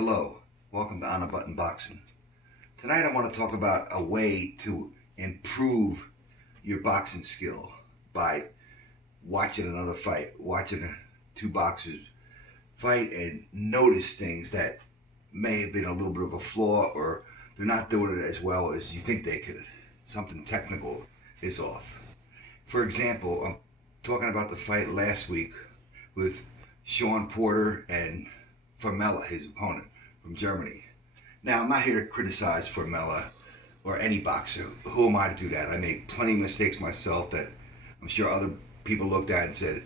Hello, welcome to On a Button Boxing. Tonight I want to talk about a way to improve your boxing skill by watching another fight, watching two boxers fight and notice things that may have been a little bit of a flaw or they're not doing it as well as you think they could. Something technical is off. For example, I'm talking about the fight last week with Shawn Porter and Formella, his opponent from Germany. Now, I'm not here to criticize Formella or any boxer. Who am I to do that? I made plenty of mistakes myself that I'm sure other people looked at and said,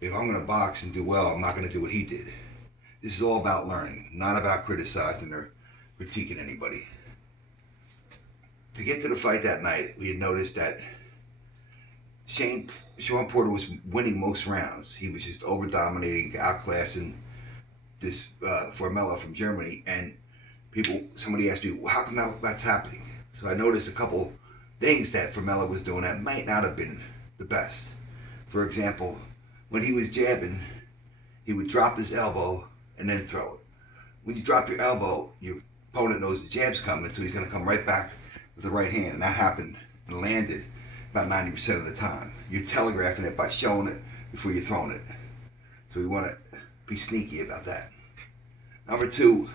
if I'm going to box and do well, I'm not going to do what he did. This is all about learning, not about criticizing or critiquing anybody. To get to the fight that night, we had noticed that Shawn Porter was winning most rounds. He was just over-dominating, outclassing this Formella from Germany, and somebody asked me, well, how come that's happening? So I noticed a couple things that Formella was doing that might not have been the best. For example, when he was jabbing, he would drop his elbow and then throw it. When you drop your elbow, your opponent knows the jab's coming, so he's going to come right back with the right hand, and that happened and landed about 90% of the time. You're telegraphing it by showing it before you're throwing it. So we want to be sneaky about that. Number two,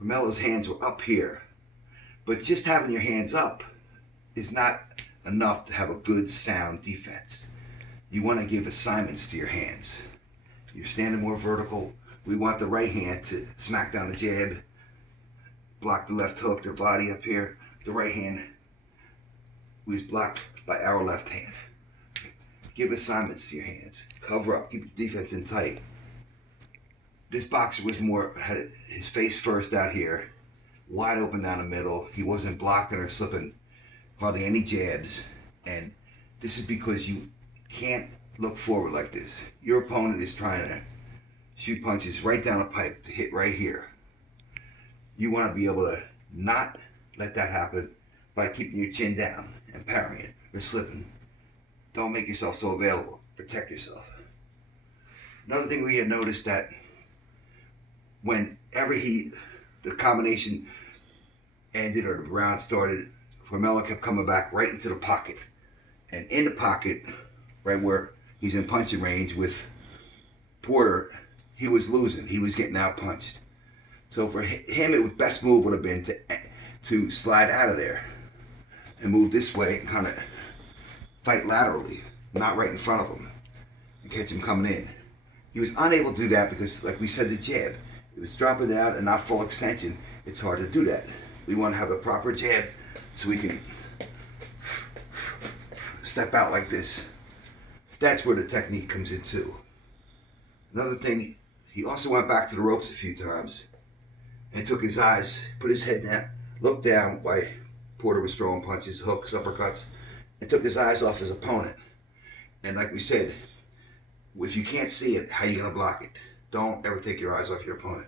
Formella's hands were up here, but just having your hands up is not enough to have a good sound defense. You want to give assignments to your hands. You're standing more vertical. We want the right hand to smack down the jab, block the left hook, their body up here. The right hand was blocked by our left hand. Give assignments to your hands. Cover up, keep your defense in tight. This boxer was had his face first out here, wide open down the middle. He wasn't blocking or slipping hardly any jabs. And this is because you can't look forward like this. Your opponent is trying to shoot punches right down a pipe to hit right here. You want to be able to not let that happen by keeping your chin down and parrying it or slipping. Don't make yourself so available. Protect yourself. Another thing we had noticed that whenever the combination ended or the round started, Formella kept coming back right into the pocket. And in the pocket, right where he's in punching range with Porter, he was losing. He was getting out punched. So for him, the best move would have been to slide out of there and move this way and kind of fight laterally, not right in front of him, and catch him coming in. He was unable to do that because, like we said, the jab. It was dropping down and not full extension. It's hard to do that. We want to have the proper jab so we can step out like this. That's where the technique comes in too. Another thing, he also went back to the ropes a few times and took his eyes, put his head down, looked down while Porter was throwing punches, hooks, uppercuts, and took his eyes off his opponent. And like we said, if you can't see it, how are you going to block it? Don't ever take your eyes off your opponent.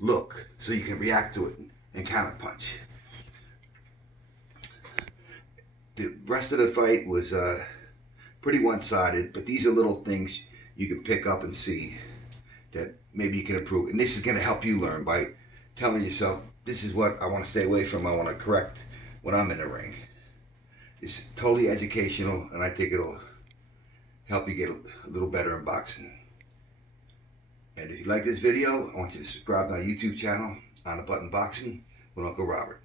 Look so you can react to it and counter punch. The rest of the fight was pretty one-sided, but these are little things you can pick up and see that maybe you can improve. And this is going to help you learn by telling yourself, this is what I want to stay away from, I want to correct when I'm in the ring. It's totally educational, and I think it'll help you get a little better in boxing. And if you like this video, I want you to subscribe to my YouTube channel, On a Button Boxing, with Uncle Robert.